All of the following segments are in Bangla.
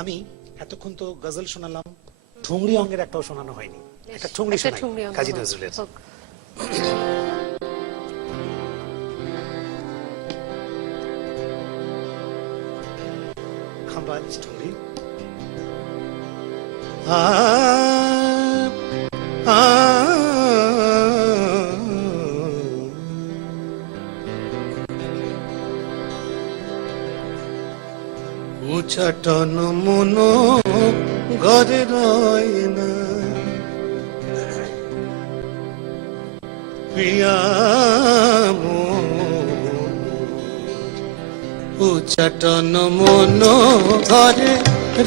আমি এতক্ষণ তো গজল শোনালাম, ঠুংরি অঙ্গের একটাও শোনানো হয়নি। একটা ঠুংরি শোনাই কাজী নজরুলের। খাম্বাজ ঠুংরি। উচাটন মন ঘরে রয় না, প্রিয়া উচাটন মন ঘরে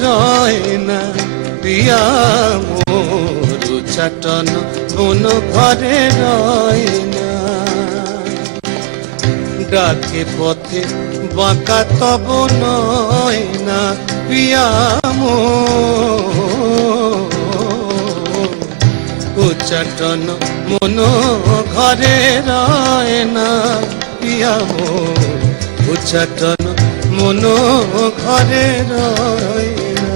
রয় না, প্রিয়া মোর উচাটন মন ঘরে রয় না। ডাকে পথে বাঁকা তব নয় না, প্রিয়া মোর উচাটন মন ঘরে রয় না, প্রিয়া মোর উচাটন মন ঘরে রয় না।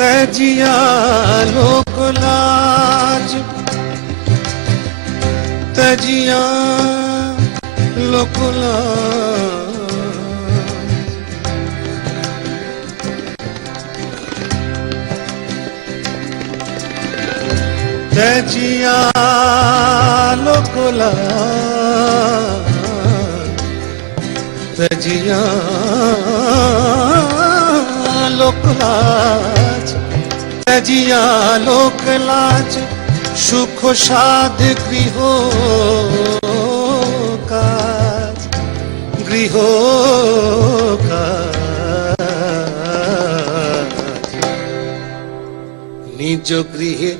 तजिया लोक लाज, तजिया लोक लाज, तजिया लोक लाज, तजिया लोक लाज, तजिया लोक लाज, सुख साध गृह काज, गृह काज। निज गृहे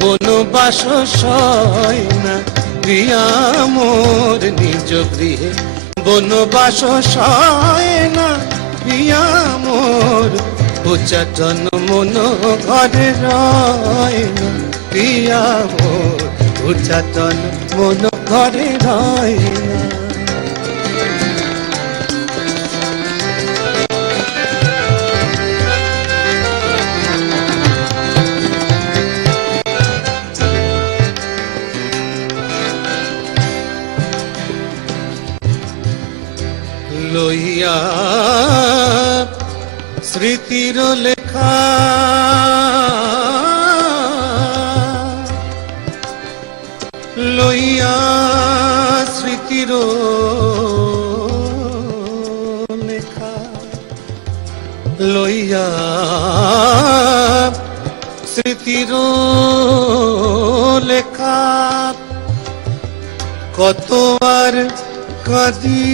বনবাস সয় না, প্রিয়া মোর নিজ গৃহে বনবাস সয় না, প্রিয়া মোর উচাটন মন ঘরে রয় না, প্রিয়া মোর উচাটন মন ঘরে রয় না। লইয়া স্মৃতির লেখা, লইয়া স্মৃতির লেখা, লইয়া স্মৃতির লেখা, কত আর কাঁদি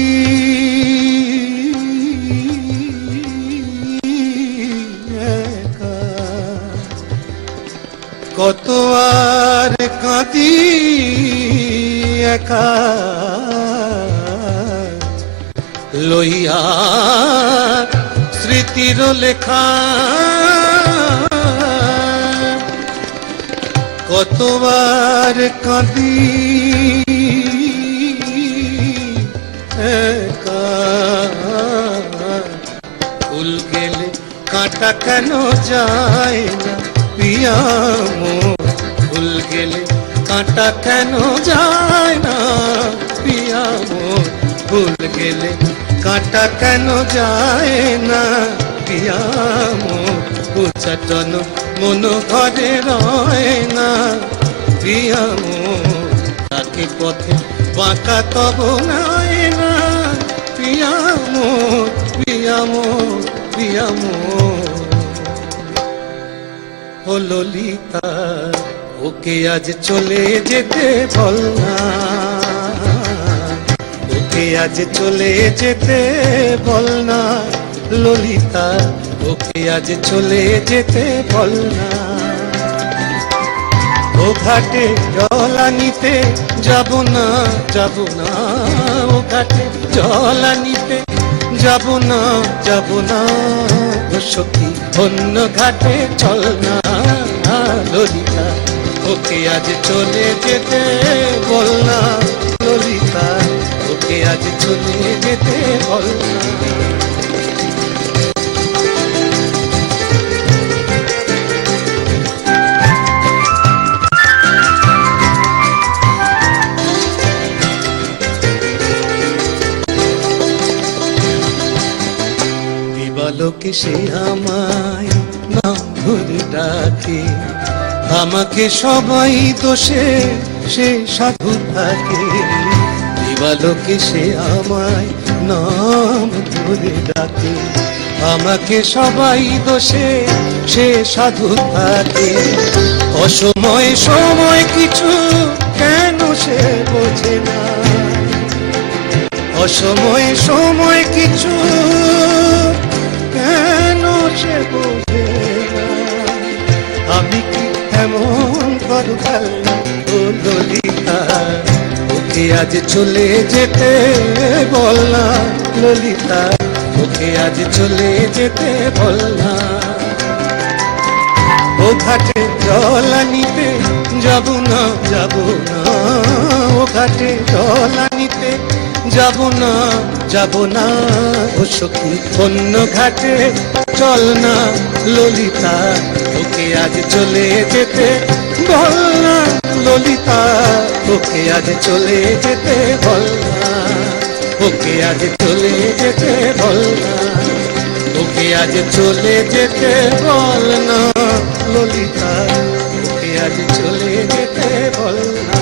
কত আর কাঁদি একা, লইয়া স্মৃতির লেখা, কতবার কাঁদি একা। ফুল গেলে কাঁটা কেন যায় না, প্রিয়া মোর ফুল গেলে কাঁটা কেন যায় না, প্রিয়া মোর ফুল গেলে কাঁটা কেন যায় না, প্রিয়া মোর উচাটন মন ঘরে রয় না, প্রিয়া মোর তাকে পথে বাঁকা তব নয় না, প্রিয়া মোর প্রিয়া মোর প্রিয়া মোর। ও ললিতা ওকে আজ চলে যেতে বল না, ওকে আজ চলে যেতে বল না, ললিতা ওকে আজ চলে যেতে বল না। ও ঘাটে জল আনিতে যাব না, যাব না, ও ঘাটে জল আনিতে যাব না যাব না ও সখী অন্য ঘাটে চল না ললিতা ওকে আজ চলে যেতে বল না ললিতা ওকে আজ চলে যেতে বল না দিবালোকে সে আমায় নাম ধরে ডাকে আমাকে সবাই দোষে সে সাধু থাকে দিবালোকে সে আমায় নাম ধরে ডাকে আমাকে সবাই দোষে সে সাধু থাকে অসময় সময় কিছু কেন সে বোঝে না অসময় সময় কিছু কেন সে বোঝে না আমি কি এমন করু ফেললাম ও ললিতা ওকে আজ চলে যেতে বল না ললিতা ওকে আজ চলে যেতে বল না ও ঘাটে জল আনিতে যাব না ও ঘাটে জল আনিতে যাব না ও সখী অন্য ঘাটে চল না ললিতা ওকে আজ চলে যেতে বল না ললিতা ওকে আজ চলে যেতে বল না ওকে আজ চলে যেতে বল না ওকে আজ চলে যেতে বল না ললিতা ওকে আজ চলে যেতে বল না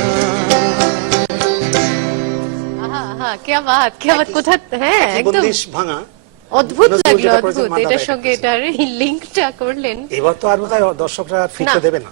क्या बात কোথা হ্যাঁ একদম ভাঙা অদ্ভুত লাগলো অদ্ভুত এটার সঙ্গে এটার লিংকটা করলেন এবার তো আর বোধহয় দর্শকরা ফিরতে দেবে না